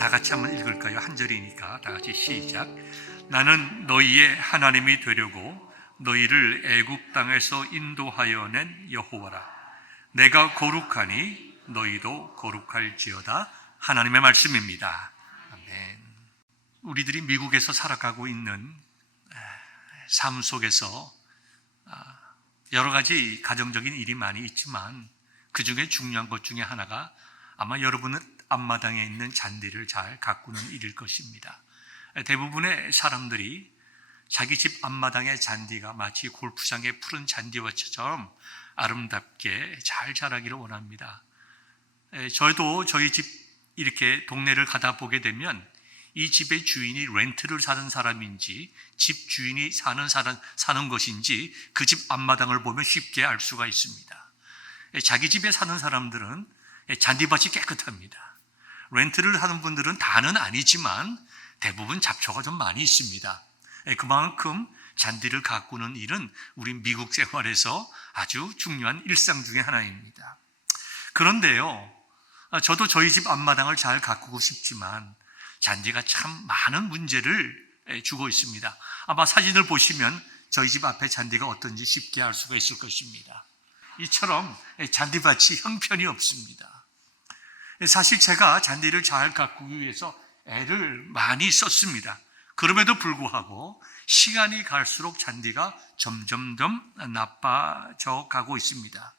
다 같이 한번 읽을까요? 한 절이니까 다 같이 시작. 나는 너희의 하나님이 되려고 너희를 애굽 땅에서 인도하여 낸 여호와라. 내가 거룩하니 너희도 거룩할지어다. 하나님의 말씀입니다. 아멘. 우리들이 미국에서 살아가고 있는 삶 속에서 여러 가지 가정적인 일이 많이 있지만 그 중에 중요한 것 중에 하나가 아마 여러분은 앞마당에 있는 잔디를 잘 가꾸는 일일 것입니다. 대부분의 사람들이 자기 집 앞마당의 잔디가 마치 골프장의 푸른 잔디와처럼 아름답게 잘 자라기를 원합니다. 저도 저희 집 이렇게 동네를 가다 보게 되면 이 집의 주인이 렌트를 사는 사람인지 집 주인이 사는 것인지 그 집 앞마당을 보면 쉽게 알 수가 있습니다. 자기 집에 사는 사람들은 잔디밭이 깨끗합니다. 렌트를 하는 분들은 다는 아니지만 대부분 잡초가 좀 많이 있습니다. 그만큼 잔디를 가꾸는 일은 우리 미국 생활에서 아주 중요한 일상 중에 하나입니다. 그런데요, 저도 저희 집 앞마당을 잘 가꾸고 싶지만 잔디가 참 많은 문제를 주고 있습니다. 아마 사진을 보시면 저희 집 앞에 잔디가 어떤지 쉽게 알 수가 있을 것입니다. 이처럼 잔디밭이 형편이 없습니다. 사실 제가 잔디를 잘 가꾸기 위해서 애를 많이 썼습니다. 그럼에도 불구하고 시간이 갈수록 잔디가 점점 나빠져 가고 있습니다.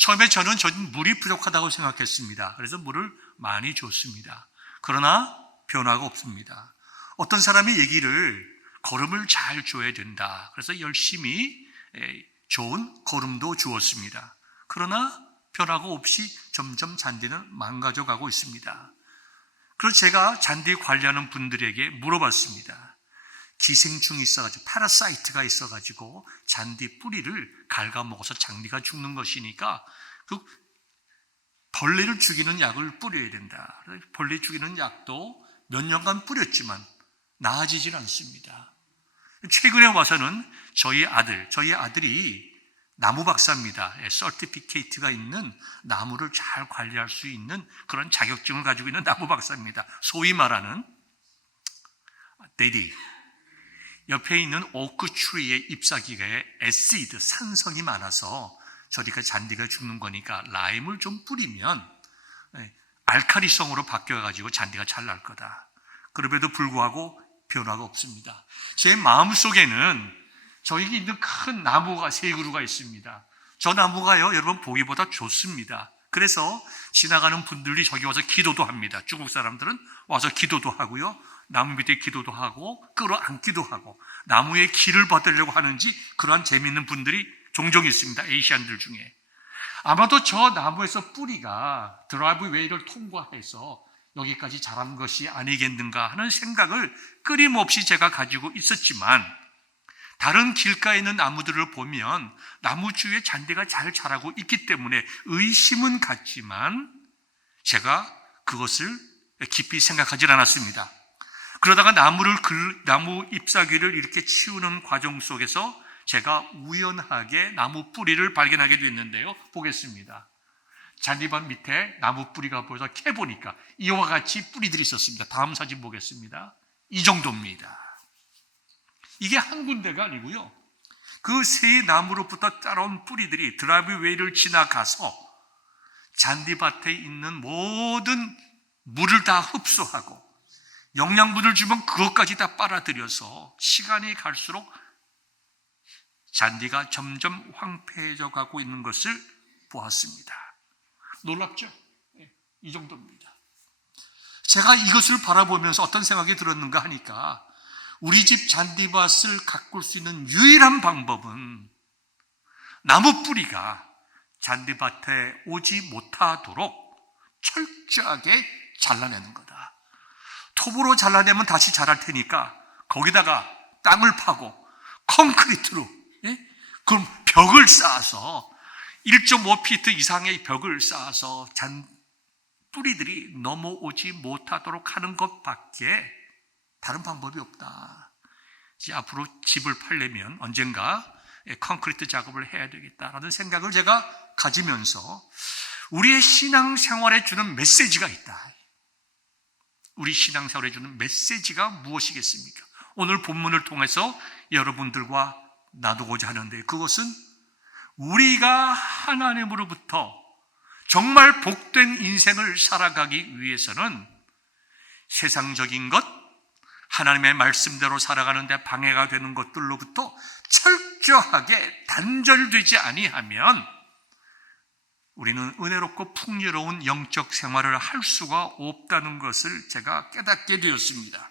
처음에 저는 물이 부족하다고 생각했습니다. 그래서 물을 많이 줬습니다. 그러나 변화가 없습니다. 어떤 사람이 얘기를 거름을 잘 줘야 된다. 그래서 열심히 좋은 거름도 주었습니다. 그러나 변화가 없이 점점 잔디는 망가져 가고 있습니다. 그래서 제가 잔디 관리하는 분들에게 물어봤습니다. 기생충이 있어가지고 파라사이트가 있어가지고 잔디 뿌리를 갉아먹어서 잔디가 죽는 것이니까 그 벌레를 죽이는 약을 뿌려야 된다. 벌레 죽이는 약도 몇 년간 뿌렸지만 나아지질 않습니다. 최근에 와서는 저희 아들이 나무 박사입니다. 서티피케이트가 있는 나무를 잘 관리할 수 있는 그런 자격증을 가지고 있는 나무 박사입니다. 소위 말하는 데디. 옆에 있는 오크 트리의 잎사귀에 애시드, 산성이 많아서 저리가 잔디가 죽는 거니까 라임을 좀 뿌리면 알칼리성으로 바뀌어가지고 잔디가 잘 날 거다. 그럼에도 불구하고 변화가 없습니다. 제 마음속에는 저에게 있는 큰 나무가 세 그루가 있습니다. 저 나무가요, 여러분 보기보다 좋습니다. 그래서 지나가는 분들이 저기 와서 기도도 합니다. 중국 사람들은 와서 기도도 하고요, 나무 밑에 기도도 하고 끌어안기도 하고 나무의 길을 받으려고 하는지 그러한 재미있는 분들이 종종 있습니다. 아시안들 중에. 아마도 저 나무에서 뿌리가 드라이브웨이를 통과해서 여기까지 자란 것이 아니겠는가 하는 생각을 끊임없이 제가 가지고 있었지만 다른 길가에 있는 나무들을 보면 나무 주위에 잔디가 잘 자라고 있기 때문에 의심은 갔지만 제가 그것을 깊이 생각하지 않았습니다. 그러다가 나무 잎사귀를 이렇게 치우는 과정 속에서 제가 우연하게 나무 뿌리를 발견하게 됐는데요. 보겠습니다. 잔디밭 밑에 나무 뿌리가 보여서 캐보니까 이와 같이 뿌리들이 있었습니다. 다음 사진 보겠습니다. 이 정도입니다. 이게 한 군데가 아니고요. 그 세 나무로부터 따라온 뿌리들이 드라이브웨이를 지나가서 잔디밭에 있는 모든 물을 다 흡수하고 영양분을 주면 그것까지 다 빨아들여서 시간이 갈수록 잔디가 점점 황폐해져 가고 있는 것을 보았습니다. 놀랍죠? 이 정도입니다. 제가 이것을 바라보면서 어떤 생각이 들었는가 하니까 우리 집 잔디밭을 가꿀 수 있는 유일한 방법은 나무 뿌리가 잔디밭에 오지 못하도록 철저하게 잘라내는 거다. 톱으로 잘라내면 다시 자랄 테니까 거기다가 땅을 파고 콘크리트로 그럼 벽을 쌓아서 1.5피트 이상의 벽을 쌓아서 뿌리들이 넘어오지 못하도록 하는 것밖에 다른 방법이 없다. 이제 앞으로 집을 팔려면 언젠가 콘크리트 작업을 해야 되겠다라는 생각을 제가 가지면서 우리의 신앙생활에 주는 메시지가 있다. 우리 신앙생활에 주는 메시지가 무엇이겠습니까? 오늘 본문을 통해서 여러분들과 나누고자 하는데, 그것은 우리가 하나님으로부터 정말 복된 인생을 살아가기 위해서는 세상적인 것, 하나님의 말씀대로 살아가는데 방해가 되는 것들로부터 철저하게 단절되지 아니하면 우리는 은혜롭고 풍요로운 영적 생활을 할 수가 없다는 것을 제가 깨닫게 되었습니다.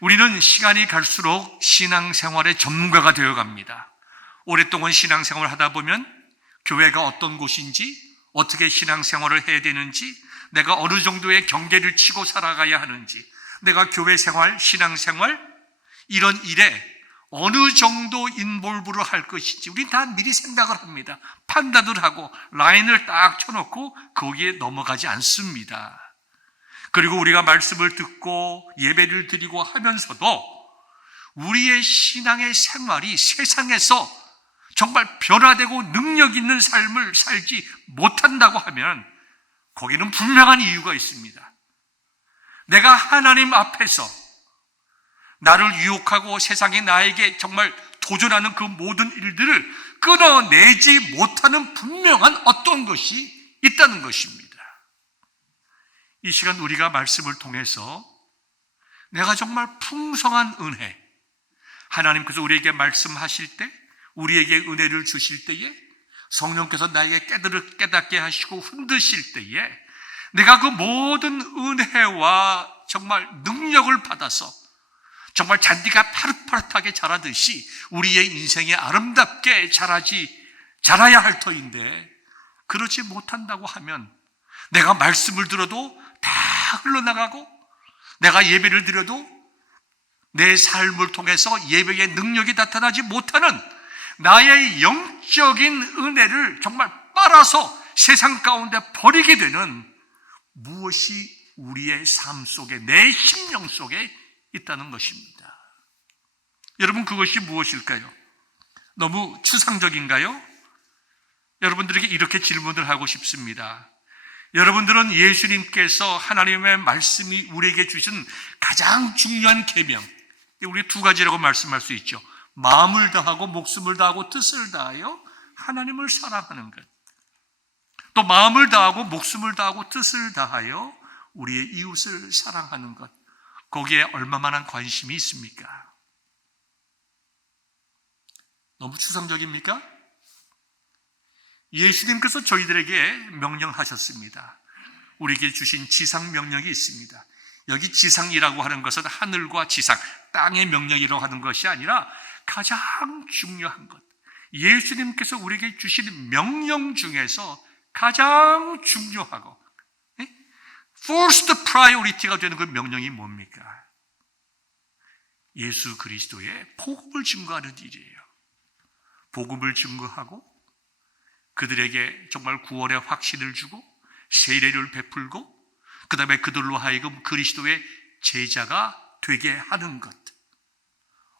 우리는 시간이 갈수록 신앙생활의 전문가가 되어갑니다. 오랫동안 신앙생활을 하다 보면 교회가 어떤 곳인지, 어떻게 신앙생활을 해야 되는지, 내가 어느 정도의 경계를 치고 살아가야 하는지, 내가 교회 생활, 신앙생활 이런 일에 어느 정도 인볼브를 할 것인지 우리 다 미리 생각을 합니다. 판단을 하고 라인을 딱 쳐놓고 거기에 넘어가지 않습니다. 그리고 우리가 말씀을 듣고 예배를 드리고 하면서도 우리의 신앙의 생활이 세상에서 정말 변화되고 능력 있는 삶을 살지 못한다고 하면 거기는 분명한 이유가 있습니다. 내가 하나님 앞에서 나를 유혹하고 세상이 나에게 정말 도전하는 그 모든 일들을 끊어내지 못하는 분명한 어떤 것이 있다는 것입니다. 이 시간 우리가 말씀을 통해서 내가 정말 풍성한 은혜, 하나님께서 우리에게 말씀하실 때, 우리에게 은혜를 주실 때에, 성령께서 나에게 깨닫게 하시고 흔드실 때에 내가 그 모든 은혜와 정말 능력을 받아서 정말 잔디가 파릇파릇하게 자라듯이 우리의 인생에 아름답게 자라야 할 터인데, 그러지 못한다고 하면 내가 말씀을 들어도 다 흘러나가고, 내가 예배를 드려도 내 삶을 통해서 예배의 능력이 나타나지 못하는 나의 영적인 은혜를 정말 빨아서 세상 가운데 버리게 되는 무엇이 우리의 삶 속에, 내 심령 속에 있다는 것입니다. 여러분, 그것이 무엇일까요? 너무 추상적인가요? 여러분들에게 이렇게 질문을 하고 싶습니다. 여러분들은 예수님께서 하나님의 말씀이 우리에게 주신 가장 중요한 계명, 우리 두 가지라고 말씀할 수 있죠. 마음을 다하고 목숨을 다하고 뜻을 다하여 하나님을 사랑하는 것, 또 마음을 다하고 목숨을 다하고 뜻을 다하여 우리의 이웃을 사랑하는 것, 거기에 얼마만한 관심이 있습니까? 너무 추상적입니까? 예수님께서 저희들에게 명령하셨습니다. 우리에게 주신 지상 명령이 있습니다. 여기 지상이라고 하는 것은 하늘과 지상, 땅의 명령이라고 하는 것이 아니라 가장 중요한 것, 예수님께서 우리에게 주신 명령 중에서 가장 중요하고 first priority가 되는 그 명령이 뭡니까? 예수 그리스도의 복음을 증거하는 일이에요. 복음을 증거하고 그들에게 정말 구원의 확신을 주고 세례를 베풀고 그 다음에 그들로 하여금 그리스도의 제자가 되게 하는 것,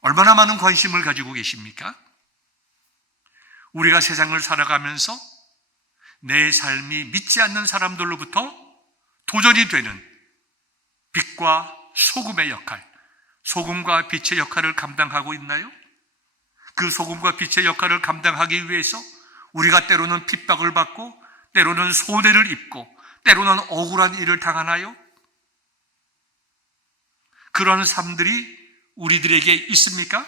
얼마나 많은 관심을 가지고 계십니까? 우리가 세상을 살아가면서 내 삶이 믿지 않는 사람들로부터 도전이 되는 빛과 소금의 역할, 소금과 빛의 역할을 감당하고 있나요? 그 소금과 빛의 역할을 감당하기 위해서 우리가 때로는 핍박을 받고 때로는 손해를 입고 때로는 억울한 일을 당하나요? 그런 삶들이 우리들에게 있습니까?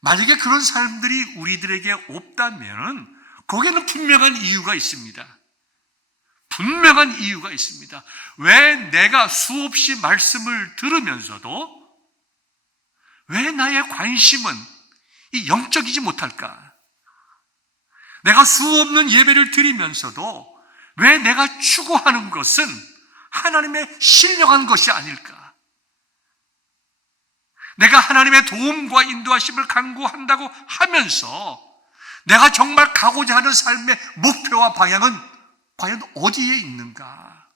만약에 그런 삶들이 우리들에게 없다면 거기에는 분명한 이유가 있습니다. 분명한 이유가 있습니다. 왜 내가 수없이 말씀을 들으면서도 왜 나의 관심은 이 영적이지 못할까? 내가 수없는 예배를 드리면서도 왜 내가 추구하는 것은 하나님의 신령한 것이 아닐까? 내가 하나님의 도움과 인도하심을 간구한다고 하면서 내가 정말 가고자 하는 삶의 목표와 방향은 과연 어디에 있는가?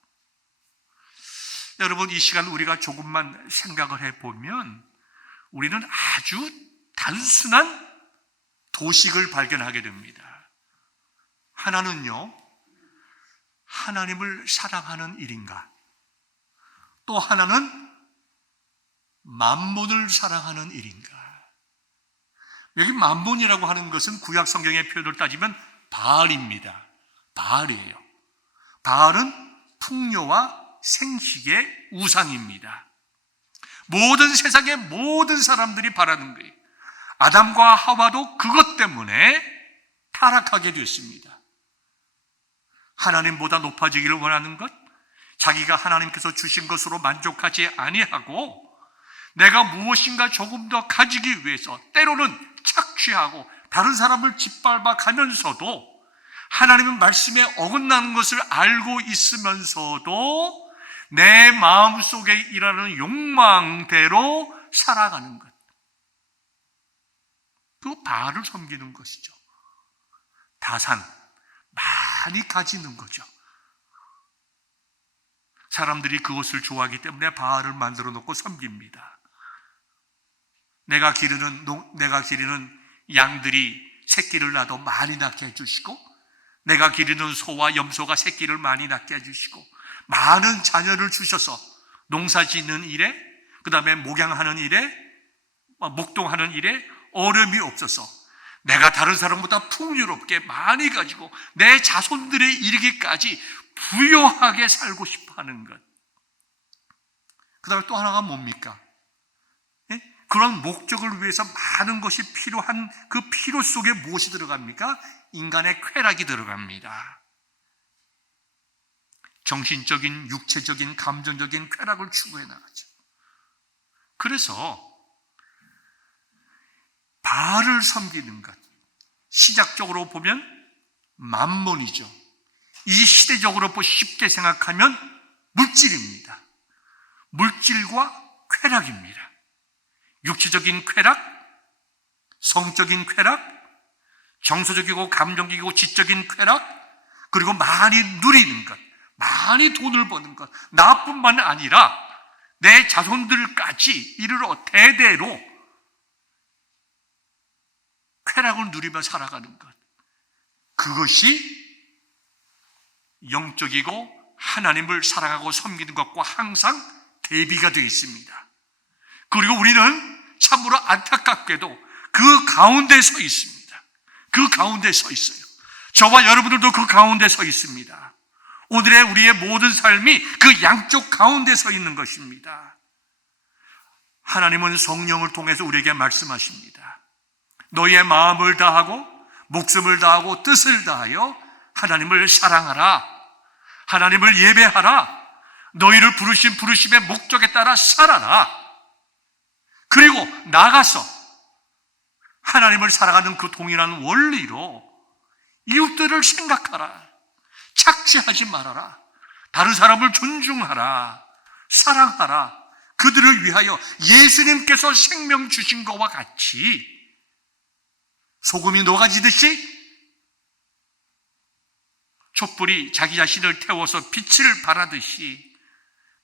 여러분, 이 시간 우리가 조금만 생각을 해보면 우리는 아주 단순한 도식을 발견하게 됩니다. 하나는요, 하나님을 사랑하는 일인가? 또 하나는 만몬을 사랑하는 일인가? 여기 만몬이라고 하는 것은 구약 성경의 표현을 따지면 바알입니다. 바알이에요. 바알은 풍요와 생식의 우상입니다. 모든 세상의 모든 사람들이 바라는 거예요. 아담과 하와도 그것 때문에 타락하게 됐습니다. 하나님보다 높아지기를 원하는 것, 자기가 하나님께서 주신 것으로 만족하지 아니하고 내가 무엇인가 조금 더 가지기 위해서 때로는 착취하고 다른 사람을 짓밟아 가면서도 하나님의 말씀에 어긋나는 것을 알고 있으면서도 내 마음속에 일하는 욕망대로 살아가는 것. 그 바알을 섬기는 것이죠. 다산, 많이 가지는 거죠. 사람들이 그것을 좋아하기 때문에 바알을 만들어 놓고 섬깁니다. 내가 기르는 양들이 새끼를 낳아도 많이 낳게 해주시고, 내가 기르는 소와 염소가 새끼를 많이 낳게 해주시고, 많은 자녀를 주셔서 농사 짓는 일에, 그 다음에 목양하는 일에, 목동하는 일에 어려움이 없어서 내가 다른 사람보다 풍요롭게 많이 가지고 내 자손들에 이르기까지 부유하게 살고 싶어 하는 것. 그 다음에 또 하나가 뭡니까? 그런 목적을 위해서 많은 것이 필요한 그 필요 속에 무엇이 들어갑니까? 인간의 쾌락이 들어갑니다. 정신적인, 육체적인, 감정적인 쾌락을 추구해 나가죠. 그래서 바알을 섬기는 것, 시작적으로 보면 만몬이죠. 이 시대적으로 쉽게 생각하면 물질입니다. 물질과 쾌락입니다. 육체적인 쾌락, 성적인 쾌락, 정서적이고 감정적이고 지적인 쾌락, 그리고 많이 누리는 것, 많이 돈을 버는 것, 나뿐만 아니라 내 자손들까지 이르러 대대로 쾌락을 누리며 살아가는 것. 그것이 영적이고 하나님을 사랑하고 섬기는 것과 항상 대비가 되어 있습니다. 그리고 우리는 참으로 안타깝게도 그 가운데 서 있습니다. 그 가운데 서 있어요. 저와 여러분들도 그 가운데 서 있습니다. 오늘의 우리의 모든 삶이 그 양쪽 가운데 서 있는 것입니다. 하나님은 성령을 통해서 우리에게 말씀하십니다. 너희의 마음을 다하고 목숨을 다하고 뜻을 다하여 하나님을 사랑하라. 하나님을 예배하라. 너희를 부르신 부르심의 목적에 따라 살아라. 그리고 나가서 하나님을 살아가는 그 동일한 원리로 이웃들을 생각하라. 착취하지 말아라. 다른 사람을 존중하라. 사랑하라. 그들을 위하여 예수님께서 생명 주신 것과 같이 소금이 녹아지듯이 촛불이 자기 자신을 태워서 빛을 발하듯이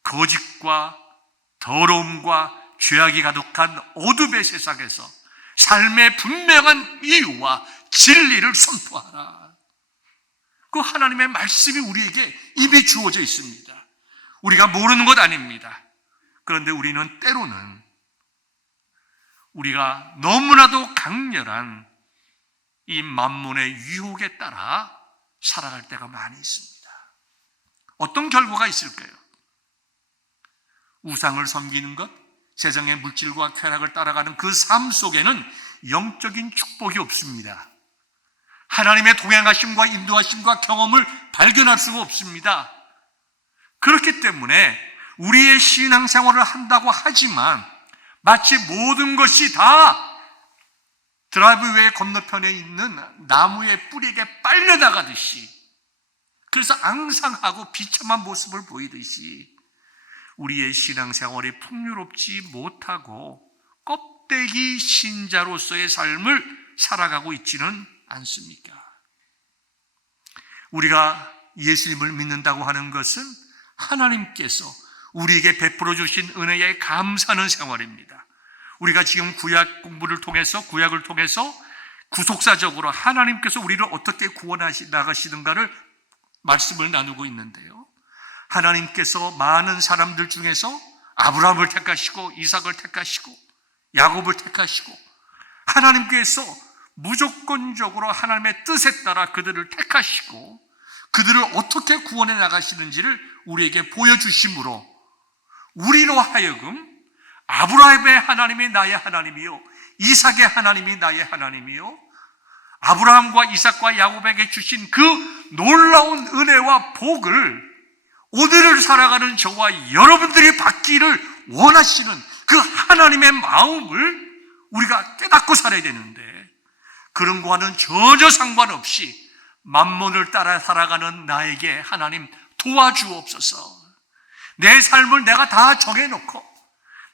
거짓과 더러움과 죄악이 가득한 어둠의 세상에서 삶의 분명한 이유와 진리를 선포하라. 그 하나님의 말씀이 우리에게 이미 주어져 있습니다. 우리가 모르는 것 아닙니다. 그런데 우리는 때로는 우리가 너무나도 강렬한 이 만몬의 유혹에 따라 살아갈 때가 많이 있습니다. 어떤 결과가 있을까요? 우상을 섬기는 것, 세상의 물질과 쾌락을 따라가는 그 삶 속에는 영적인 축복이 없습니다. 하나님의 동행하심과 인도하심과 경험을 발견할 수가 없습니다. 그렇기 때문에 우리의 신앙생활을 한다고 하지만 마치 모든 것이 다 드라이브웨이 건너편에 있는 나무의 뿌리에게 빨려나가듯이, 그래서 앙상하고 비참한 모습을 보이듯이 우리의 신앙생활이 풍요롭지 못하고 껍데기 신자로서의 삶을 살아가고 있지는 않습니까? 우리가 예수님을 믿는다고 하는 것은 하나님께서 우리에게 베풀어 주신 은혜에 감사하는 생활입니다. 우리가 지금 구약 공부를 통해서, 구약을 통해서 구속사적으로 하나님께서 우리를 어떻게 구원하시 나가시는가를 말씀을 나누고 있는데요. 하나님께서 많은 사람들 중에서 아브라함을 택하시고 이삭을 택하시고 야곱을 택하시고 하나님께서 무조건적으로 하나님의 뜻에 따라 그들을 택하시고 그들을 어떻게 구원해 나가시는지를 우리에게 보여주심으로 우리로 하여금 아브라함의 하나님이 나의 하나님이요 이삭의 하나님이 나의 하나님이요 아브라함과 이삭과 야곱에게 주신 그 놀라운 은혜와 복을 오늘을 살아가는 저와 여러분들이 받기를 원하시는 그 하나님의 마음을 우리가 깨닫고 살아야 되는데 그런 거와는 전혀 상관없이 만몬을 따라 살아가는 나에게 하나님 도와주옵소서. 내 삶을 내가 다 정해놓고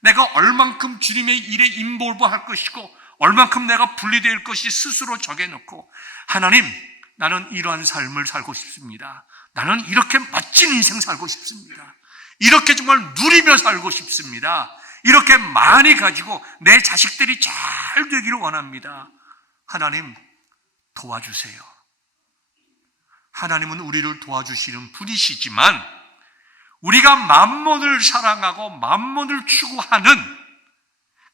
내가 얼만큼 주님의 일에 인볼브할 것이고 얼만큼 내가 분리될 것이 스스로 정해놓고 하나님 나는 이러한 삶을 살고 싶습니다. 나는 이렇게 멋진 인생 살고 싶습니다. 이렇게 정말 누리며 살고 싶습니다. 이렇게 많이 가지고 내 자식들이 잘 되기를 원합니다. 하나님 도와주세요. 하나님은 우리를 도와주시는 분이시지만 우리가 만몬을 사랑하고 만몬을 추구하는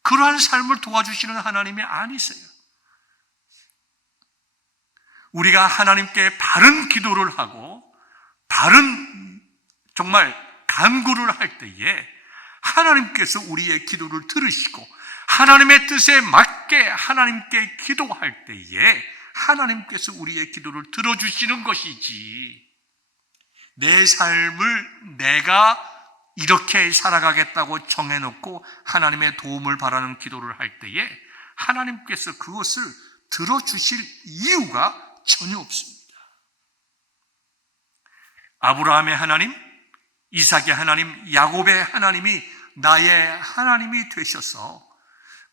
그러한 삶을 도와주시는 하나님이 아니세요. 우리가 하나님께 바른 기도를 하고 바른 정말 간구를 할 때에 하나님께서 우리의 기도를 들으시고 하나님의 뜻에 맞게 하나님께 기도할 때에 하나님께서 우리의 기도를 들어주시는 것이지 내 삶을 내가 이렇게 살아가겠다고 정해놓고 하나님의 도움을 바라는 기도를 할 때에 하나님께서 그것을 들어주실 이유가 전혀 없습니다. 아브라함의 하나님, 이삭의 하나님, 야곱의 하나님이 나의 하나님이 되셔서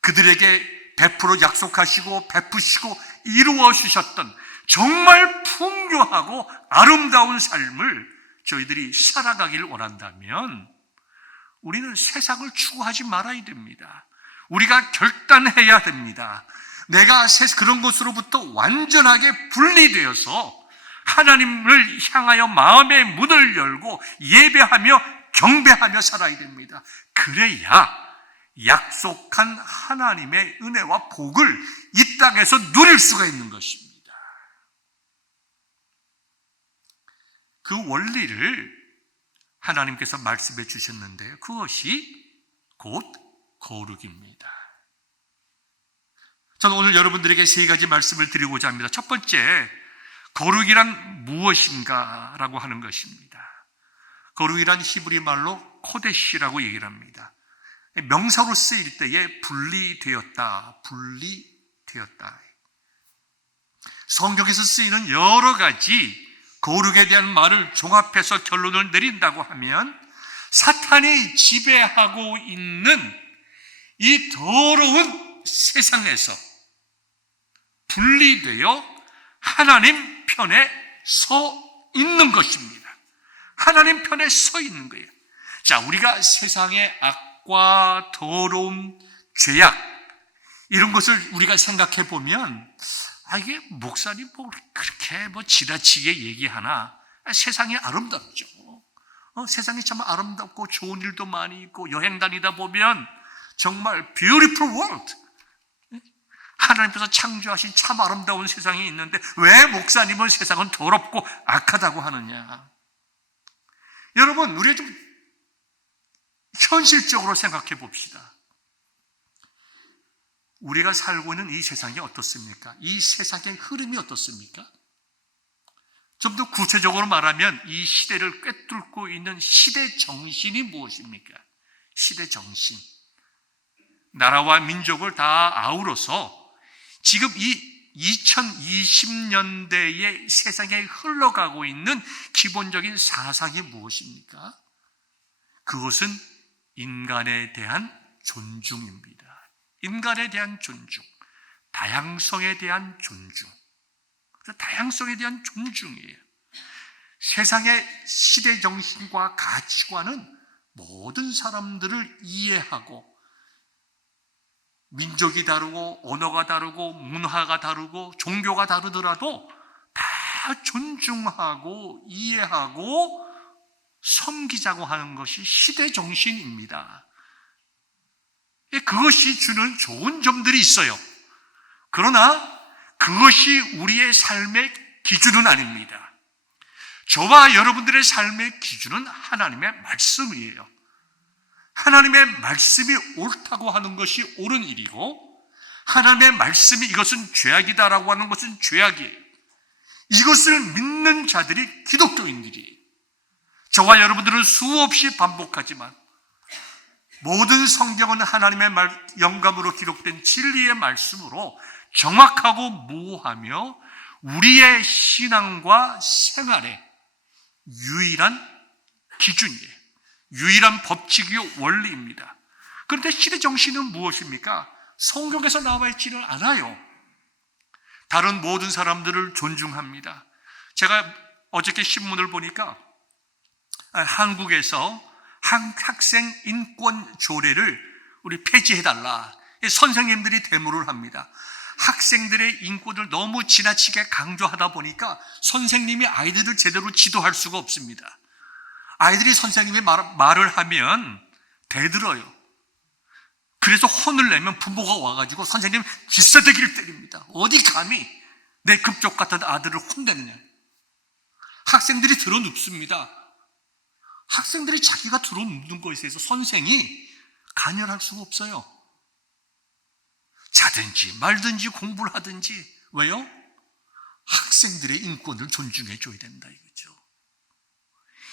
그들에게 베풀어 약속하시고 베푸시고 이루어 주셨던 정말 풍요하고 아름다운 삶을 저희들이 살아가기를 원한다면 우리는 세상을 추구하지 말아야 됩니다. 우리가 결단해야 됩니다. 내가 그런 것으로부터 완전하게 분리되어서 하나님을 향하여 마음의 문을 열고 예배하며 경배하며 살아야 됩니다. 그래야 약속한 하나님의 은혜와 복을 이 땅에서 누릴 수가 있는 것입니다. 그 원리를 하나님께서 말씀해 주셨는데 그것이 곧 거룩입니다. 저는 오늘 여러분들에게 세 가지 말씀을 드리고자 합니다. 첫 번째, 거룩이란 무엇인가 라고 하는 것입니다. 거룩이란 히브리 말로 코데시라고 얘기를 합니다. 명사로 쓰일 때에 분리되었다. 성경에서 쓰이는 여러 가지 거룩에 대한 말을 종합해서 결론을 내린다고 하면 사탄이 지배하고 있는 이 더러운 세상에서 분리되어 하나님 편에 서 있는 것입니다. 하나님 편에 서 있는 거예요. 자, 우리가 세상의 악과 더러움, 죄악 이런 것을 우리가 생각해 보면 이게 목사님 그렇게 지나치게 얘기하나? 세상이 아름답죠. 세상이 참 아름답고 좋은 일도 많이 있고 여행 다니다 보면 정말 beautiful world. 하나님께서 창조하신 참 아름다운 세상이 있는데 왜 목사님은 세상은 더럽고 악하다고 하느냐? 여러분, 우리가 좀 현실적으로 생각해 봅시다. 우리가 살고 있는 이 세상이 어떻습니까? 이 세상의 흐름이 어떻습니까? 좀 더 구체적으로 말하면 이 시대를 꿰뚫고 있는 시대 정신이 무엇입니까? 시대 정신. 나라와 민족을 다 아우러서 지금 이 2020년대의 세상에 흘러가고 있는 기본적인 사상이 무엇입니까? 그것은 인간에 대한 존중입니다. 인간에 대한 존중, 다양성에 대한 존중. 그래서 다양성에 대한 존중이에요. 세상의 시대 정신과 가치관은 모든 사람들을 이해하고 민족이 다르고 언어가 다르고 문화가 다르고 종교가 다르더라도 다 존중하고 이해하고 섬기자고 하는 것이 시대 정신입니다. 그것이 주는 좋은 점들이 있어요. 그러나 그것이 우리의 삶의 기준은 아닙니다. 저와 여러분들의 삶의 기준은 하나님의 말씀이에요. 하나님의 말씀이 옳다고 하는 것이 옳은 일이고, 하나님의 말씀이 이것은 죄악이다라고 하는 것은 죄악이에요. 이것을 믿는 자들이 기독교인들이에요. 저와 여러분들은 수없이 반복하지만 모든 성경은 하나님의 영감으로 기록된 진리의 말씀으로 정확하고 무오하며 우리의 신앙과 생활의 유일한 기준이에요. 유일한 법칙이요 원리입니다. 그런데 시대 정신은 무엇입니까? 성경에서 나와 있지는 않아요. 다른 모든 사람들을 존중합니다. 제가 어저께 신문을 보니까 한국에서 학생 인권 조례를 우리 폐지해달라, 선생님들이 데모를 합니다. 학생들의 인권을 너무 지나치게 강조하다 보니까 선생님이 아이들을 제대로 지도할 수가 없습니다. 아이들이 선생님이 말을 하면 대들어요. 그래서 혼을 내면 부모가 와가지고 선생님 기싸대기를 때립니다. 어디 감히 내 급족 같은 아들을 혼내느냐. 학생들이 들어눕습니다. 학생들이 자기가 들어눕는 것에 대해서 선생이 간여할 수가 없어요. 자든지 말든지 공부를 하든지. 왜요? 학생들의 인권을 존중해 줘야 된다 이거죠.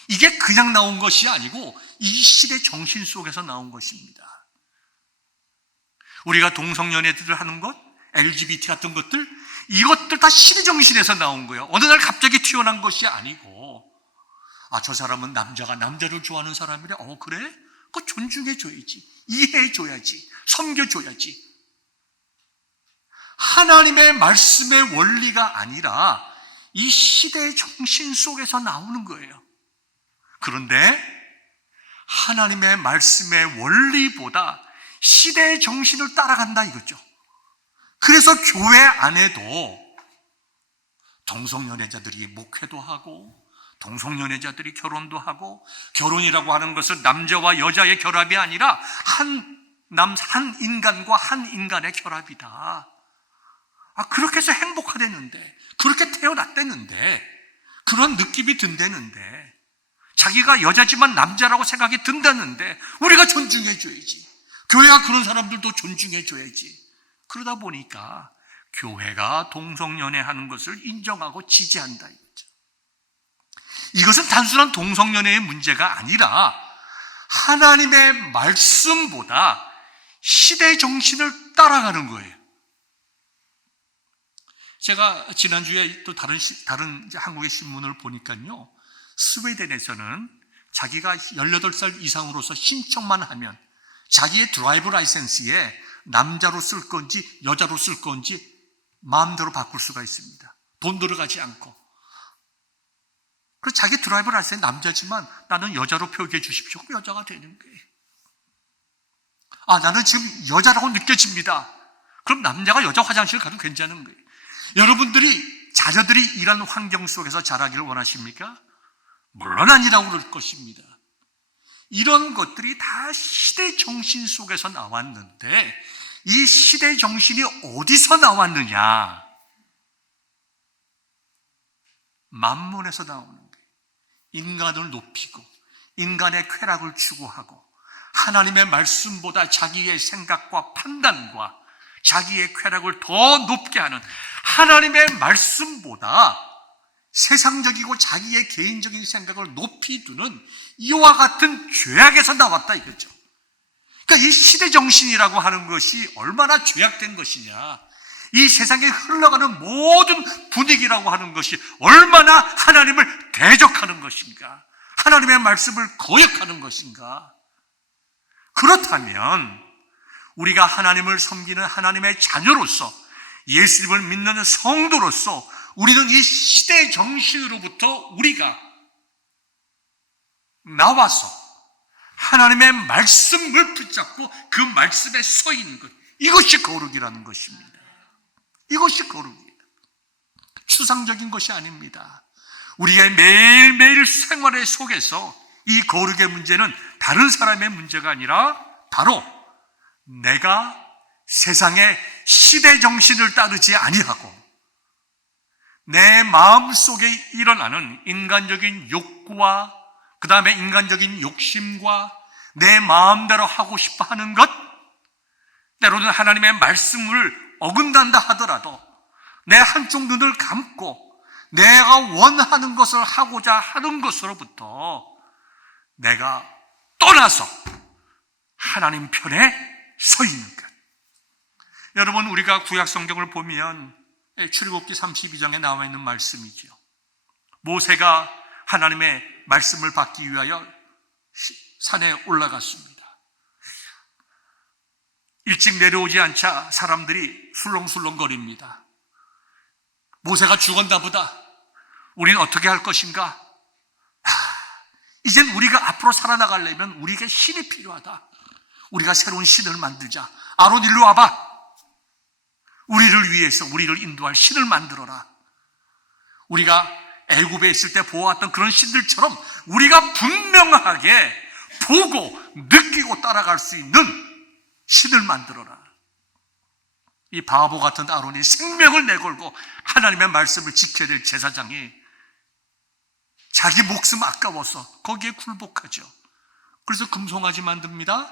이게 그냥 나온 것이 아니고 이 시대 정신 속에서 나온 것입니다. 우리가 동성연애들을 하는 것, LGBT 같은 것들, 이것들 다 시대 정신에서 나온 거예요. 어느 날 갑자기 튀어나온 것이 아니고, 저 사람은 남자가 남자를 좋아하는 사람이래. 그래? 그거 존중해줘야지, 이해해줘야지, 섬겨줘야지. 하나님의 말씀의 원리가 아니라 이 시대의 정신 속에서 나오는 거예요. 그런데 하나님의 말씀의 원리보다 시대의 정신을 따라간다 이거죠. 그래서 교회 안에도 동성연애자들이 목회도 하고, 동성연애자들이 결혼도 하고, 결혼이라고 하는 것은 남자와 여자의 결합이 아니라 한 인간과 한 인간의 결합이다. 그렇게 해서 행복하다는데, 그렇게 태어났다는데, 그런 느낌이 든다는데, 자기가 여자지만 남자라고 생각이 든다는데 우리가 존중해줘야지. 교회가 그런 사람들도 존중해줘야지. 그러다 보니까 교회가 동성연애하는 것을 인정하고 지지한다 이거죠. 이것은 단순한 동성연애의 문제가 아니라 하나님의 말씀보다 시대 정신을 따라가는 거예요. 제가 지난주에 또 다른 한국의 신문을 보니까요, 스웨덴에서는 자기가 18살 이상으로서 신청만 하면 자기의 드라이브 라이센스에 남자로 쓸 건지 여자로 쓸 건지 마음대로 바꿀 수가 있습니다. 돈 들어가지 않고. 그래서 자기 드라이브 라이센스 남자지만 나는 여자로 표기해 주십시오. 그럼 여자가 되는 거예요. 나는 지금 여자라고 느껴집니다. 그럼 남자가 여자 화장실 가도 괜찮은 거예요. 여러분들이 자녀들이 이런 환경 속에서 자라기를 원하십니까? 물론 아니라고 그럴 것입니다. 이런 것들이 다 시대 정신 속에서 나왔는데, 이 시대 정신이 어디서 나왔느냐? 만문에서 나오는 거예요. 인간을 높이고 인간의 쾌락을 추구하고 하나님의 말씀보다 자기의 생각과 판단과 자기의 쾌락을 더 높게 하는 하나님의 말씀보다 세상적이고 자기의 개인적인 생각을 높이 두는 이와 같은 죄악에서 나왔다 이거죠. 그러니까 이 시대 정신이라고 하는 것이 얼마나 죄악된 것이냐, 이 세상에 흘러가는 모든 분위기라고 하는 것이 얼마나 하나님을 대적하는 것인가, 하나님의 말씀을 거역하는 것인가. 그렇다면 우리가 하나님을 섬기는 하나님의 자녀로서, 예수님을 믿는 성도로서 우리는 이 시대 정신으로부터 우리가 나와서 하나님의 말씀을 붙잡고 그 말씀에 서 있는 것, 이것이 거룩이라는 것입니다. 이것이 거룩이에요. 추상적인 것이 아닙니다. 우리의 매일매일 생활의 속에서 이 거룩의 문제는 다른 사람의 문제가 아니라 바로 내가 세상의 시대 정신을 따르지 아니하고 내 마음속에 일어나는 인간적인 욕구와 그 다음에 인간적인 욕심과 내 마음대로 하고 싶어 하는 것, 때로는 하나님의 말씀을 어긋난다 하더라도 내 한쪽 눈을 감고 내가 원하는 것을 하고자 하는 것으로부터 내가 떠나서 하나님 편에 서 있는 것. 여러분, 우리가 구약 성경을 보면 출애굽기 32장에 나와 있는 말씀이죠. 모세가 하나님의 말씀을 받기 위하여 산에 올라갔습니다. 일찍 내려오지 않자 사람들이 술렁술렁거립니다. 모세가 죽었나 보다. 우린 어떻게 할 것인가? 이젠 우리가 앞으로 살아나가려면 우리에게 신이 필요하다. 우리가 새로운 신을 만들자. 아론 일로 와봐. 우리를 위해서 우리를 인도할 신을 만들어라. 우리가 애굽에 있을 때 보아왔던 그런 신들처럼 우리가 분명하게 보고 느끼고 따라갈 수 있는 신을 만들어라. 이 바보 같은 아론이 생명을 내걸고 하나님의 말씀을 지켜야 될 제사장이 자기 목숨 아까워서 거기에 굴복하죠. 그래서 금송아지 만듭니다.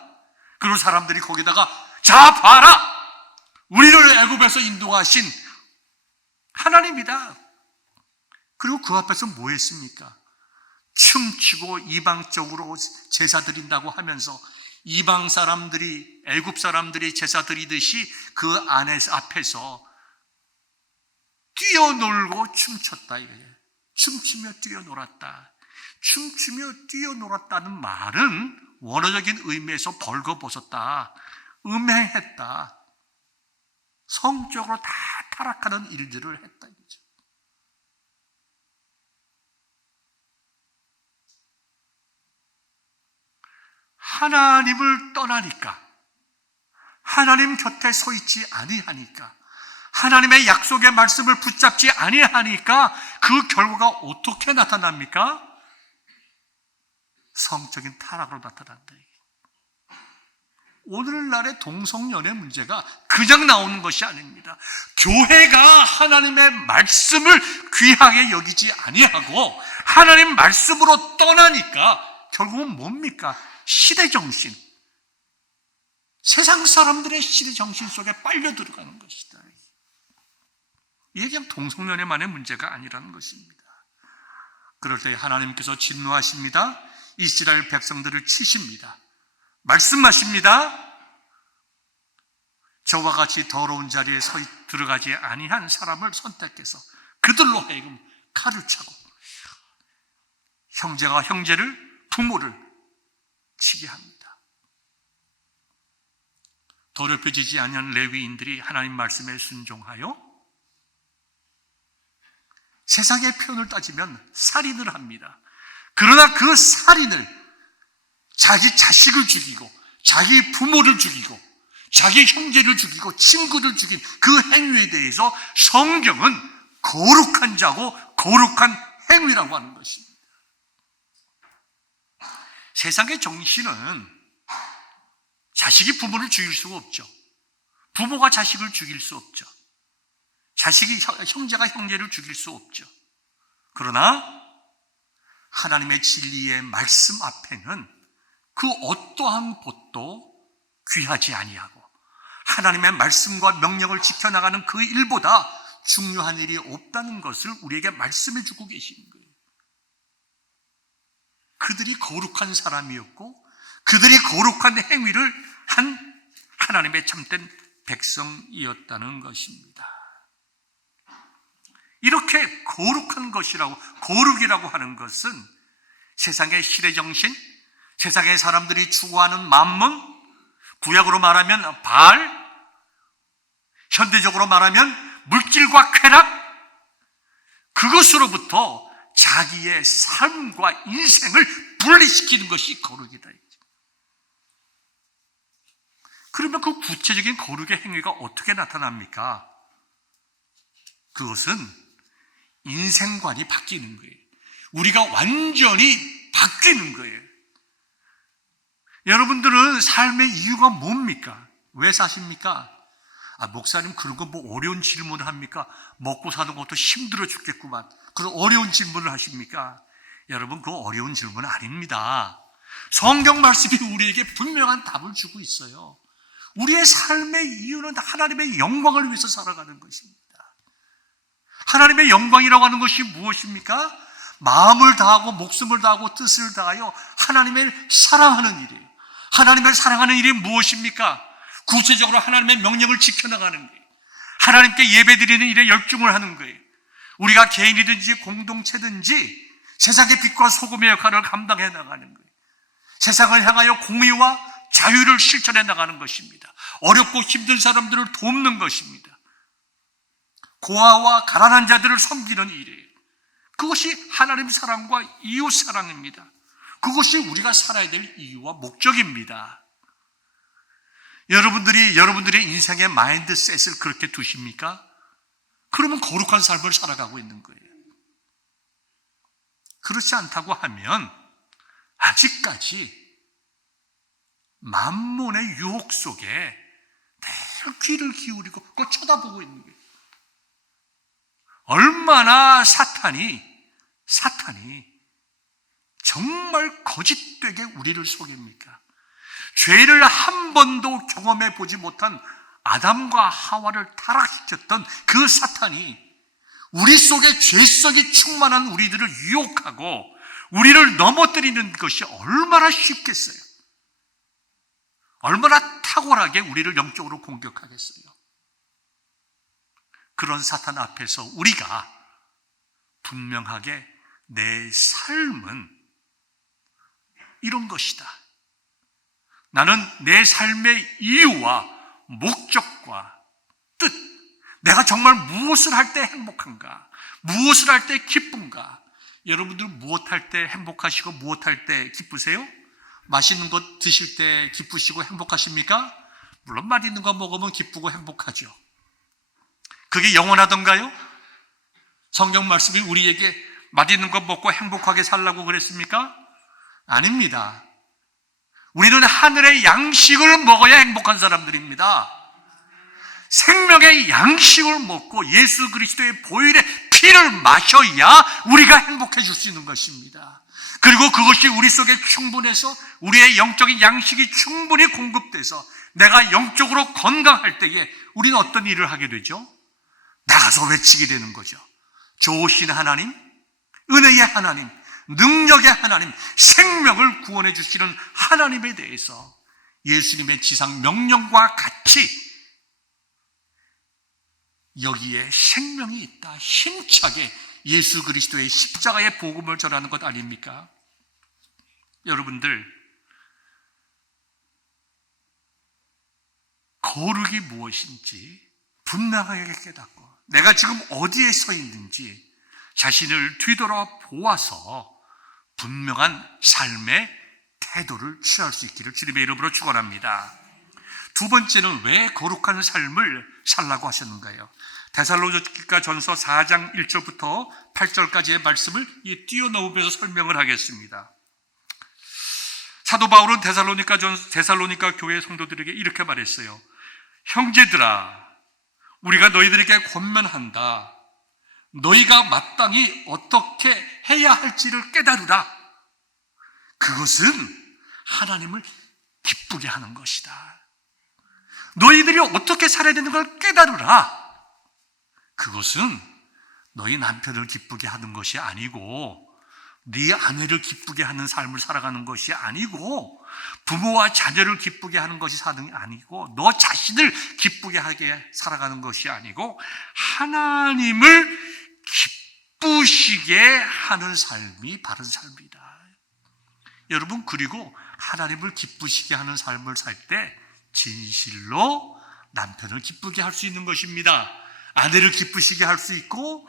그리고 사람들이 거기다가 자 봐라, 우리를 애굽에서 인도하신 하나님이다. 그리고 그 앞에서 뭐 했습니까? 춤추고 이방적으로 제사 드린다고 하면서 이방 사람들이, 애굽 사람들이 제사 드리듯이 그 앞에서 뛰어놀고 춤췄다. 춤추며 뛰어놀았다. 춤추며 뛰어놀았다는 말은 원어적인 의미에서 벌거벗었다, 음행했다, 성적으로 다 타락하는 일들을 했다 이거죠. 하나님을 떠나니까, 하나님 곁에 서 있지 아니하니까, 하나님의 약속의 말씀을 붙잡지 아니하니까 그 결과가 어떻게 나타납니까? 성적인 타락으로 나타난다. 오늘날의 동성연애 문제가 그냥 나오는 것이 아닙니다. 교회가 하나님의 말씀을 귀하게 여기지 아니하고 하나님 말씀으로 떠나니까 결국은 뭡니까? 시대정신, 세상 사람들의 시대정신 속에 빨려 들어가는 것이다. 이게 그냥 동성연애만의 문제가 아니라는 것입니다. 그럴 때 하나님께서 진노하십니다. 이스라엘 백성들을 치십니다. 말씀하십니다. 저와 같이 더러운 자리에 들어가지 아니한 사람을 선택해서 그들로 하여금 칼을 차고 형제가 형제를, 부모를 치게 합니다. 더럽혀지지 않은 레위인들이 하나님 말씀에 순종하여 세상의 표현을 따지면 살인을 합니다. 그러나 그 살인을 자기 자식을 죽이고 자기 부모를 죽이고 자기 형제를 죽이고 친구를 죽인 그 행위에 대해서 성경은 거룩한 자고 거룩한 행위라고 하는 것입니다. 세상의 정신은 자식이 부모를 죽일 수가 없죠. 부모가 자식을 죽일 수 없죠. 형제가 형제를 죽일 수 없죠. 그러나 하나님의 진리의 말씀 앞에는 그 어떠한 것도 귀하지 아니하고 하나님의 말씀과 명령을 지켜나가는 그 일보다 중요한 일이 없다는 것을 우리에게 말씀해 주고 계시는 거예요. 그들이 거룩한 사람이었고 그들이 거룩한 행위를 한 하나님의 참된 백성이었다는 것입니다. 이렇게 거룩한 것이라고, 거룩이라고 하는 것은 세상의 시대정신, 세상의 사람들이 추구하는 만몬, 구약으로 말하면 바알, 현대적으로 말하면 물질과 쾌락, 그것으로부터 자기의 삶과 인생을 분리시키는 것이 거룩이다. 그러면 그 구체적인 거룩의 행위가 어떻게 나타납니까? 그것은 인생관이 바뀌는 거예요. 우리가 완전히 바뀌는 거예요. 여러분들은 삶의 이유가 뭡니까? 왜 사십니까? 목사님, 그런 거 뭐 어려운 질문을 합니까? 먹고 사는 것도 힘들어 죽겠구만. 그런 어려운 질문을 하십니까? 여러분, 그거 어려운 질문은 아닙니다. 성경 말씀이 우리에게 분명한 답을 주고 있어요. 우리의 삶의 이유는 하나님의 영광을 위해서 살아가는 것입니다. 하나님의 영광이라고 하는 것이 무엇입니까? 마음을 다하고 목숨을 다하고 뜻을 다하여 하나님을 사랑하는 일이에요. 하나님을 사랑하는 일이 무엇입니까? 구체적으로 하나님의 명령을 지켜나가는 거예요. 하나님께 예배드리는 일에 열중을 하는 거예요. 우리가 개인이든지 공동체든지 세상의 빛과 소금의 역할을 감당해 나가는 거예요. 세상을 향하여 공의와 자유를 실천해 나가는 것입니다. 어렵고 힘든 사람들을 돕는 것입니다. 고아와 가난한 자들을 섬기는 일이에요. 그것이 하나님 사랑과 이웃 사랑입니다. 그것이 우리가 살아야 될 이유와 목적입니다. 여러분들의 인생의 마인드셋을 그렇게 두십니까? 그러면 거룩한 삶을 살아가고 있는 거예요. 그렇지 않다고 하면 아직까지 만몬의 유혹 속에 늘 귀를 기울이고 그걸 쳐다보고 있는 거예요. 얼마나 사탄이 정말 거짓되게 우리를 속입니까? 죄를 한 번도 경험해 보지 못한 아담과 하와를 타락시켰던 그 사탄이 우리 속에 죄성이 충만한 우리들을 유혹하고 우리를 넘어뜨리는 것이 얼마나 쉽겠어요? 얼마나 탁월하게 우리를 영적으로 공격하겠어요? 그런 사탄 앞에서 우리가 분명하게 내 삶은 이런 것이다. 나는 내 삶의 이유와 목적과 뜻, 내가 정말 무엇을 할 때 행복한가, 무엇을 할 때 기쁜가. 여러분들 무엇 할 때 행복하시고 무엇 할 때 기쁘세요? 맛있는 것 드실 때 기쁘시고 행복하십니까? 물론 맛있는 거 먹으면 기쁘고 행복하죠. 그게 영원하던가요? 성경 말씀이 우리에게 맛있는 거 먹고 행복하게 살라고 그랬습니까? 아닙니다. 우리는 하늘의 양식을 먹어야 행복한 사람들입니다. 생명의 양식을 먹고 예수 그리스도의 보혈의 피를 마셔야 우리가 행복해질 수 있는 것입니다. 그리고 그것이 우리 속에 충분해서 우리의 영적인 양식이 충분히 공급돼서 내가 영적으로 건강할 때에 우리는 어떤 일을 하게 되죠? 나가서 외치게 되는 거죠. 좋으신 하나님, 은혜의 하나님, 능력의 하나님, 생명을 구원해 주시는 하나님에 대해서 예수님의 지상 명령과 같이 여기에 생명이 있다, 힘차게 예수 그리스도의 십자가의 복음을 전하는 것 아닙니까? 여러분들, 거룩이 무엇인지 분명하게 깨닫고 내가 지금 어디에 서 있는지 자신을 뒤돌아보아서 분명한 삶의 태도를 취할 수 있기를 주님의 이름으로 축원합니다. 두 번째는 왜 거룩한 삶을 살라고 하셨는가요? 데살로니가 전서 4장 1절부터 8절까지의 말씀을 띄어넣으면서 설명을 하겠습니다. 사도 바울은 데살로니가 교회 성도들에게 이렇게 말했어요. 형제들아, 우리가 너희들에게 권면한다. 너희가 마땅히 어떻게 해야 할지를 깨달으라. 그것은 하나님을 기쁘게 하는 것이다. 너희들이 어떻게 살아야 되는 걸 깨달으라. 그것은 너희 남편을 기쁘게 하는 것이 아니고 네 아내를 기쁘게 하는 삶을 살아가는 것이 아니고 부모와 자녀를 기쁘게 하는 것이 사는 게 아니고 너 자신을 기쁘게 하게 살아가는 것이 아니고 하나님을 기쁘시게 하는 삶이 바른 삶이다. 여러분, 그리고 하나님을 기쁘시게 하는 삶을 살 때 진실로 남편을 기쁘게 할 수 있는 것입니다. 아내를 기쁘시게 할 수 있고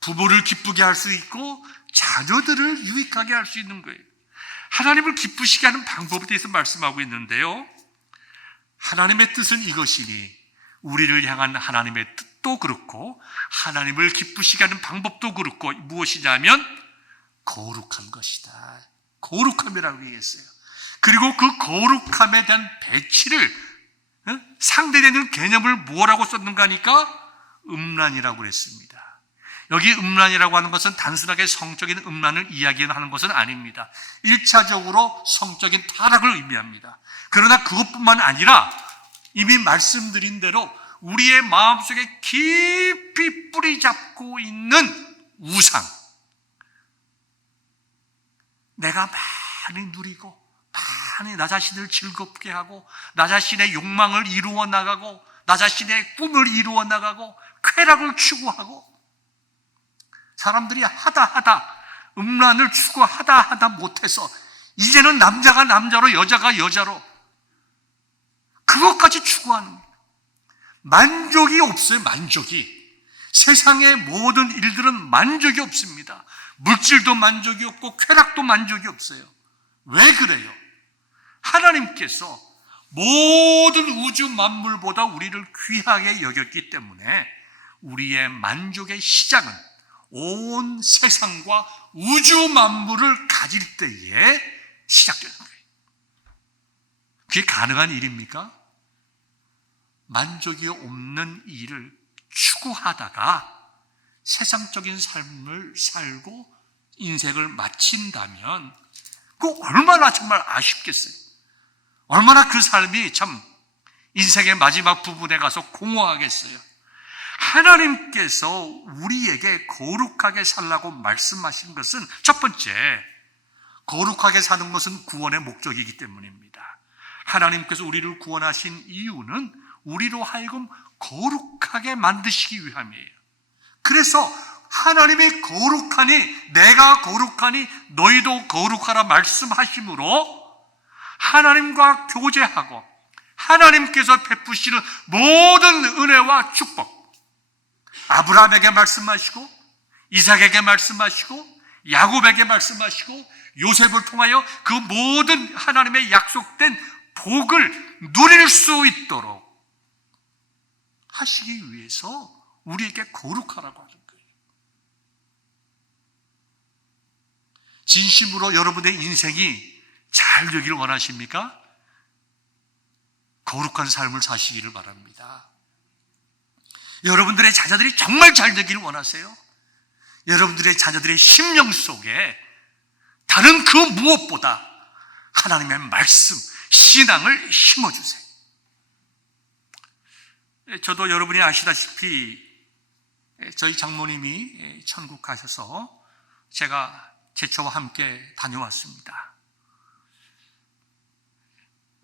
부모를 기쁘게 할 수 있고 자녀들을 유익하게 할 수 있는 거예요. 하나님을 기쁘시게 하는 방법에 대해서 말씀하고 있는데요, 하나님의 뜻은 이것이니 우리를 향한 하나님의 뜻도 그렇고 하나님을 기쁘시게 하는 방법도 그렇고 무엇이냐면 거룩한 것이다. 거룩함이라고 얘기했어요. 그리고 그 거룩함에 대한 배치를 상대되는 개념을 뭐라고 썼는가 하니까 음란이라고 그랬습니다. 여기 음란이라고 하는 것은 단순하게 성적인 음란을 이야기하는 것은 아닙니다. 1차적으로 성적인 타락을 의미합니다. 그러나 그것뿐만 아니라 이미 말씀드린 대로 우리의 마음속에 깊이 뿌리 잡고 있는 우상, 내가 많이 누리고 많이 나 자신을 즐겁게 하고 나 자신의 욕망을 이루어 나가고 나 자신의 꿈을 이루어 나가고 쾌락을 추구하고 사람들이 하다 음란을 추구하다 못해서 이제는 남자가 남자로 여자가 여자로 그것까지 추구하는 거예요. 만족이 없어요. 만족이. 세상의 모든 일들은 만족이 없습니다. 물질도 만족이 없고 쾌락도 만족이 없어요. 왜 그래요? 하나님께서 모든 우주 만물보다 우리를 귀하게 여겼기 때문에 우리의 만족의 시작은 온 세상과 우주 만물을 가질 때에 시작되는 거예요. 그게 가능한 일입니까? 만족이 없는 일을 추구하다가 세상적인 삶을 살고 인생을 마친다면 그거 얼마나 정말 아쉽겠어요. 얼마나 그 삶이 참 인생의 마지막 부분에 가서 공허하겠어요. 하나님께서 우리에게 거룩하게 살라고 말씀하신 것은 첫 번째, 거룩하게 사는 것은 구원의 목적이기 때문입니다. 하나님께서 우리를 구원하신 이유는 우리로 하여금 거룩하게 만드시기 위함이에요. 그래서 하나님이 거룩하니 내가 거룩하니 너희도 거룩하라 말씀하심으로 하나님과 교제하고 하나님께서 베푸시는 모든 은혜와 축복, 아브라함에게 말씀하시고 이삭에게 말씀하시고 야곱에게 말씀하시고 요셉을 통하여 그 모든 하나님의 약속된 복을 누릴 수 있도록 하시기 위해서 우리에게 거룩하라고 하는 거예요. 진심으로 여러분의 인생이 잘 되기를 원하십니까? 거룩한 삶을 사시기를 바랍니다. 여러분들의 자녀들이 정말 잘 되기를 원하세요? 여러분들의 자녀들의 심령 속에 다른 그 무엇보다 하나님의 말씀, 신앙을 심어주세요. 저도 여러분이 아시다시피 저희 장모님이 천국 가셔서 제가 제처와 함께 다녀왔습니다.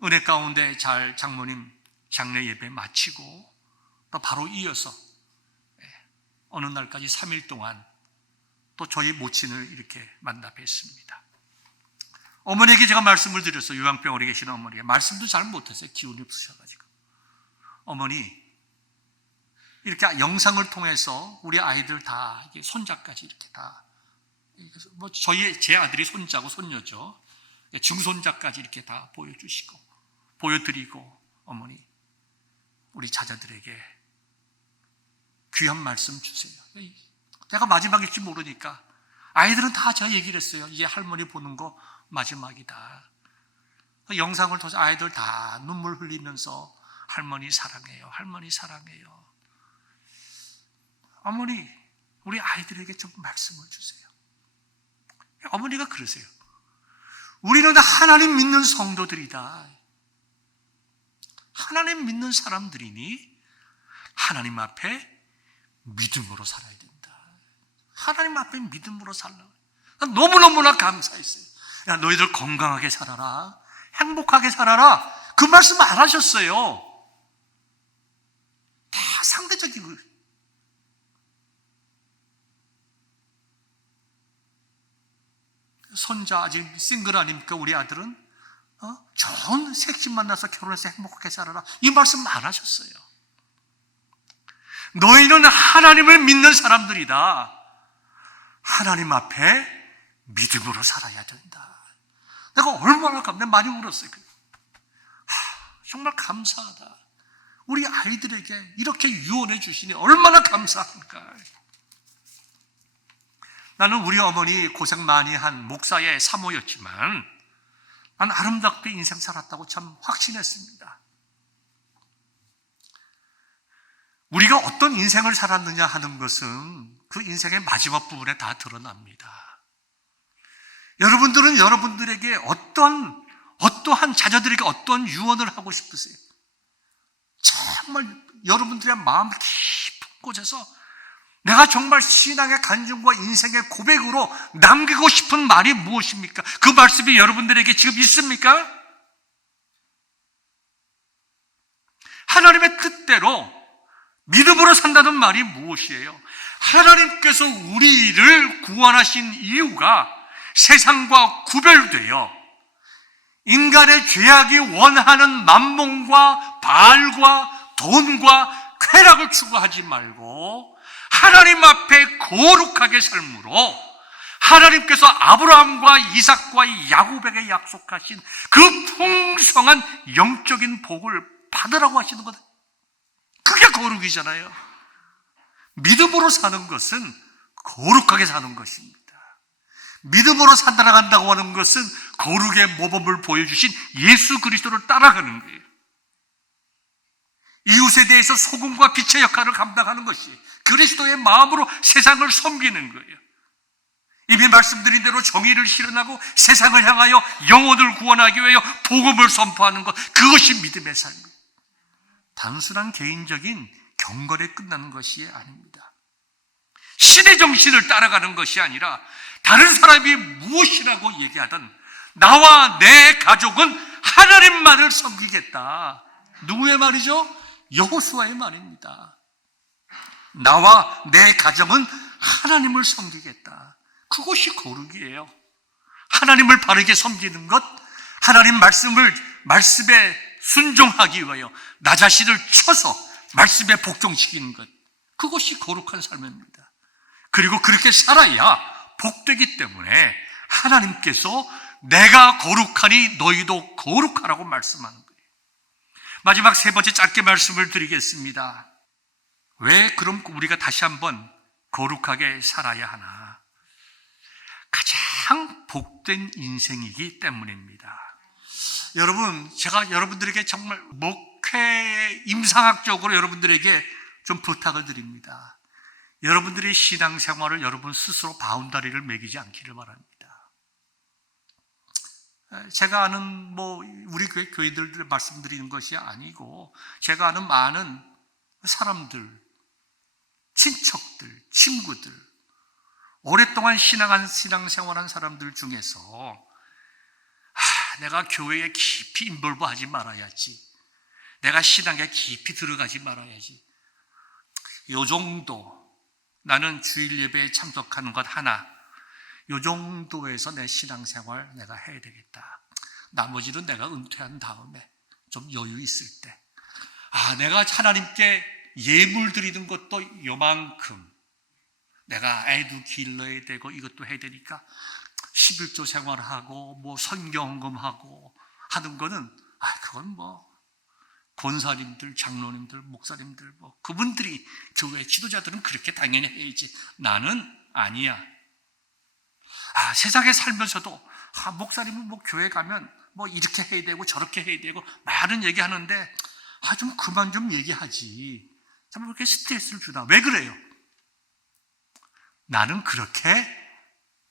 은혜 가운데 잘 장모님 장례 예배 마치고 또 바로 이어서 어느 날까지 3일 동안 또 저희 모친을 이렇게 만나 뵀습니다. 어머니에게 제가 말씀을 드렸어요. 요양병원에 계시는 어머니가 말씀도 잘 못했어요. 기운이 없으셔가지고. 어머니, 이렇게 영상을 통해서 우리 아이들 다 손자까지 이렇게 다 제 아들이 손자고 손녀죠. 중손자까지 이렇게 다 보여주시고 보여드리고 어머니 우리 자녀들에게 귀한 말씀 주세요. 내가 마지막일지 모르니까 아이들은 다 제가 얘기를 했어요. 이제 할머니 보는 거 마지막이다. 영상을 통해서 아이들 다 눈물 흘리면서 할머니 사랑해요. 할머니 사랑해요. 어머니 우리 아이들에게 좀 말씀을 주세요. 어머니가 그러세요. 우리는 하나님 믿는 성도들이다. 하나님 믿는 사람들이니 하나님 앞에 믿음으로 살아야 된다. 하나님 앞에 믿음으로 살라. 너무너무나 감사했어요. 야, 너희들 건강하게 살아라. 행복하게 살아라. 그 말씀 안 하셨어요. 다 상대적이고. 손자 아직 싱글 아닙니까? 우리 아들은 좋은 색신 만나서 결혼해서 행복하게 살아라. 이 말씀 안 하셨어요. 너희는 하나님을 믿는 사람들이다. 하나님 앞에 믿음으로 살아야 된다. 내가 얼마나 내가 많이 울었어요. 정말 감사하다. 우리 아이들에게 이렇게 유언해 주시니 얼마나 감사한가. 나는 우리 어머니 고생 많이 한 목사의 사모였지만 난 아름답게 인생 살았다고 참 확신했습니다. 우리가 어떤 인생을 살았느냐 하는 것은 그 인생의 마지막 부분에 다 드러납니다. 여러분들은 여러분들에게 어떠한 자녀들에게 어떤 유언을 하고 싶으세요? 정말 여러분들의 마음 깊은 곳에서 내가 정말 신앙의 간증과 인생의 고백으로 남기고 싶은 말이 무엇입니까? 그 말씀이 여러분들에게 지금 있습니까? 하나님의 뜻대로 믿음으로 산다는 말이 무엇이에요? 하나님께서 우리를 구원하신 이유가 세상과 구별되어 인간의 죄악이 원하는 만몬과 바알과 돈과 쾌락을 추구하지 말고 하나님 앞에 거룩하게 삶으로 하나님께서 아브라함과 이삭과 야곱에게 약속하신 그 풍성한 영적인 복을 받으라고 하시는 것, 그게 거룩이잖아요. 믿음으로 사는 것은 거룩하게 사는 것입니다. 믿음으로 살아간다고 하는 것은 거룩의 모범을 보여주신 예수 그리스도를 따라가는 거예요. 이웃에 대해서 소금과 빛의 역할을 감당하는 것이 그리스도의 마음으로 세상을 섬기는 거예요. 이미 말씀드린 대로 정의를 실현하고 세상을 향하여 영혼을 구원하기 위하여 복음을 선포하는 것, 그것이 믿음의 삶이에요. 단순한 개인적인 경건에 끝나는 것이 아닙니다. 신의 정신을 따라가는 것이 아니라 다른 사람이 무엇이라고 얘기하든 나와 내 가족은 하나님만을 섬기겠다. 누구의 말이죠? 여호수아의 말입니다. 나와 내 가정은 하나님을 섬기겠다. 그것이 거룩이에요. 하나님을 바르게 섬기는 것, 하나님 말씀에 순종하기 위하여 나 자신을 쳐서 말씀에 복종시키는 것, 그것이 거룩한 삶입니다. 그리고 그렇게 살아야 복되기 때문에 하나님께서 내가 거룩하니 너희도 거룩하라고 말씀하는 거예요. 마지막 세 번째 짧게 말씀을 드리겠습니다. 왜 그럼 우리가 다시 한번 거룩하게 살아야 하나? 가장 복된 인생이기 때문입니다. 여러분, 제가 여러분들에게 정말 목회 임상학적으로 여러분들에게 좀 부탁을 드립니다. 여러분들의 신앙생활을 여러분 스스로 바운다리를 매기지 않기를 바랍니다. 제가 아는 우리 교회들 말씀드리는 것이 아니고 제가 아는 많은 사람들, 친척들, 친구들, 오랫동안 신앙생활한 사람들 중에서 내가 교회에 깊이 인볼브하지 말아야지, 내가 신앙에 깊이 들어가지 말아야지, 요 정도 나는 주일 예배에 참석하는 것 하나, 요 정도에서 내 신앙생활 내가 해야 되겠다. 나머지는 내가 은퇴한 다음에 좀 여유 있을 때, 내가 하나님께 예물 드리는 것도 요만큼, 내가 애도 길러야 되고 이것도 해야 되니까 11조 생활하고 선경헌금하고 하는 거는 그건 권사님들, 장로님들, 목사님들 그분들이, 교회 지도자들은 그렇게 당연히 해야지, 나는 아니야. 세상에 살면서도 목사님은 교회 가면 이렇게 해야 되고 저렇게 해야 되고 많은 얘기하는데 좀 그만 좀 얘기하지. 참 그렇게 스트레스를 주나? 왜 그래요? 나는 그렇게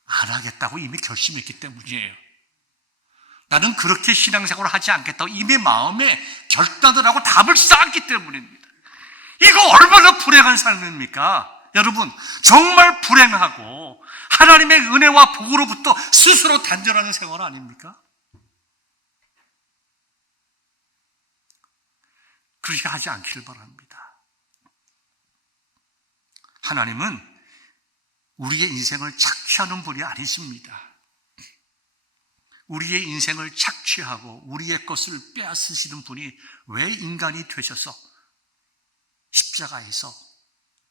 안 하겠다고 이미 결심했기 때문이에요. 나는 그렇게 신앙생활을 하지 않겠다고 이미 마음에 결단을 하고 답을 쌓았기 때문입니다. 이거 얼마나 불행한 삶입니까? 여러분, 정말 불행하고 하나님의 은혜와 복으로부터 스스로 단절하는 생활 아닙니까? 그렇게 하지 않기를 바랍니다. 하나님은 우리의 인생을 착취하는 분이 아니십니다. 우리의 인생을 착취하고 우리의 것을 빼앗으시는 분이 왜 인간이 되셔서 십자가에서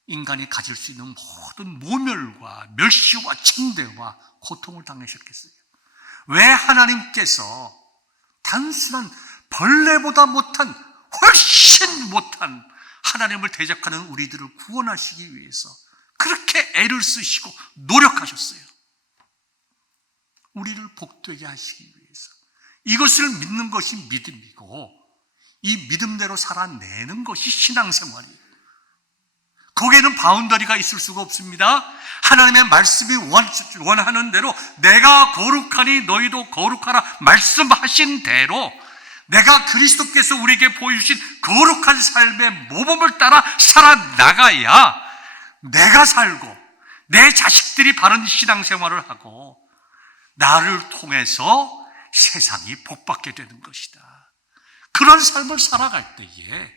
인간이 가질 수 있는 모든 모멸과 멸시와 침대와 고통을 당하셨겠어요? 왜 하나님께서 단순한 벌레보다 못한, 훨씬 못한 하나님을 대적하는 우리들을 구원하시기 위해서 그렇게 애를 쓰시고 노력하셨어요. 우리를 복되게 하시기 위해서. 이것을 믿는 것이 믿음이고 이 믿음대로 살아내는 것이 신앙생활이에요. 거기에는 바운더리가 있을 수가 없습니다. 하나님의 말씀이 원하는 대로 내가 거룩하니 너희도 거룩하라 말씀하신 대로 내가 그리스도께서 우리에게 보여주신 거룩한 삶의 모범을 따라 살아나가야 내가 살고 내 자식들이 바른 신앙생활을 하고 나를 통해서 세상이 복받게 되는 것이다. 그런 삶을 살아갈 때에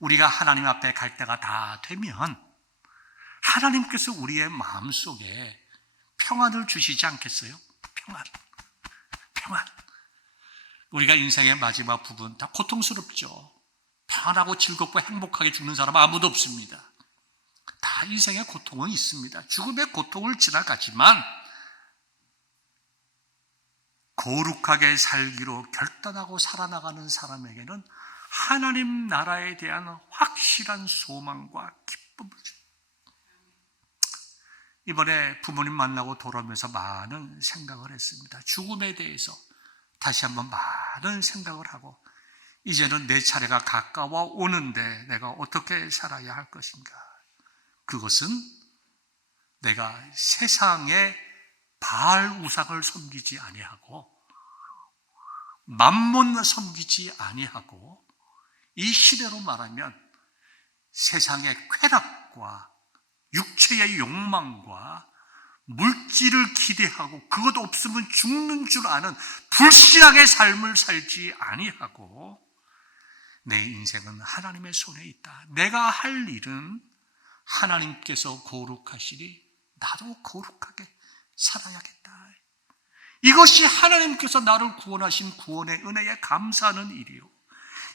우리가 하나님 앞에 갈 때가 다 되면 하나님께서 우리의 마음속에 평안을 주시지 않겠어요? 평안. 우리가 인생의 마지막 부분 다 고통스럽죠. 평안하고 즐겁고 행복하게 죽는 사람은 아무도 없습니다. 다 인생의 고통은 있습니다. 죽음의 고통을 지나가지만 거룩하게 살기로 결단하고 살아나가는 사람에게는 하나님 나라에 대한 확실한 소망과 기쁨을 줍니다. 이번에 부모님 만나고 돌아오면서 많은 생각을 했습니다. 죽음에 대해서 다시 한번 많은 생각을 하고 이제는 내 차례가 가까워 오는데 내가 어떻게 살아야 할 것인가. 그것은 내가 세상의 바알 우상을 섬기지 아니하고 만몬 섬기지 아니하고 이 시대로 말하면 세상의 쾌락과 육체의 욕망과 물질을 기대하고 그것 없으면 죽는 줄 아는 불신앙의 삶을 살지 아니하고 내 인생은 하나님의 손에 있다. 내가 할 일은 하나님께서 거룩하시니 나도 거룩하게 살아야겠다. 이것이 하나님께서 나를 구원하신 구원의 은혜에 감사하는 일이요.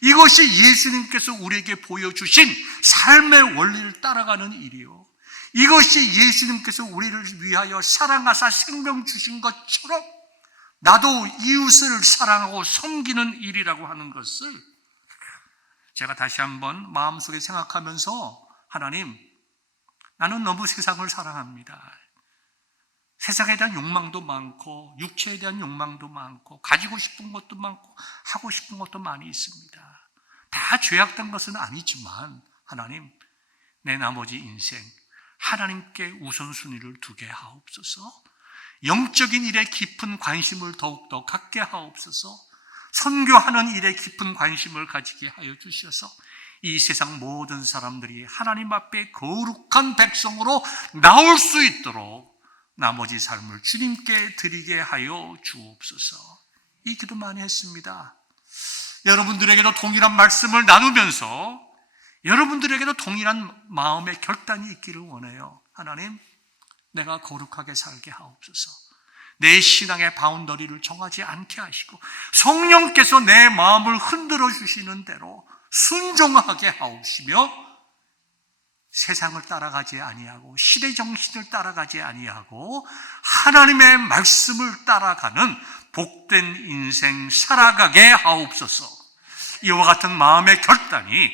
이것이 예수님께서 우리에게 보여주신 삶의 원리를 따라가는 일이요. 이것이 예수님께서 우리를 위하여 사랑하사 생명 주신 것처럼 나도 이웃을 사랑하고 섬기는 일이라고 하는 것을 제가 다시 한번 마음속에 생각하면서 하나님, 나는 너무 세상을 사랑합니다. 세상에 대한 욕망도 많고 육체에 대한 욕망도 많고 가지고 싶은 것도 많고 하고 싶은 것도 많이 있습니다. 다 죄악된 것은 아니지만 하나님, 내 나머지 인생 하나님께 우선순위를 두게 하옵소서. 영적인 일에 깊은 관심을 더욱더 갖게 하옵소서. 선교하는 일에 깊은 관심을 가지게 하여 주셔서 이 세상 모든 사람들이 하나님 앞에 거룩한 백성으로 나올 수 있도록 나머지 삶을 주님께 드리게 하여 주옵소서. 이 기도 많이 했습니다. 여러분들에게도 동일한 말씀을 나누면서 여러분들에게도 동일한 마음의 결단이 있기를 원해요. 하나님, 내가 거룩하게 살게 하옵소서. 내 신앙의 바운더리를 정하지 않게 하시고 성령께서 내 마음을 흔들어 주시는 대로 순종하게 하옵시며 세상을 따라가지 아니하고 시대 정신을 따라가지 아니하고 하나님의 말씀을 따라가는 복된 인생 살아가게 하옵소서. 이와 같은 마음의 결단이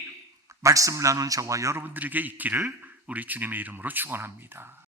말씀을 나눈 저와 여러분들에게 있기를 우리 주님의 이름으로 축원합니다.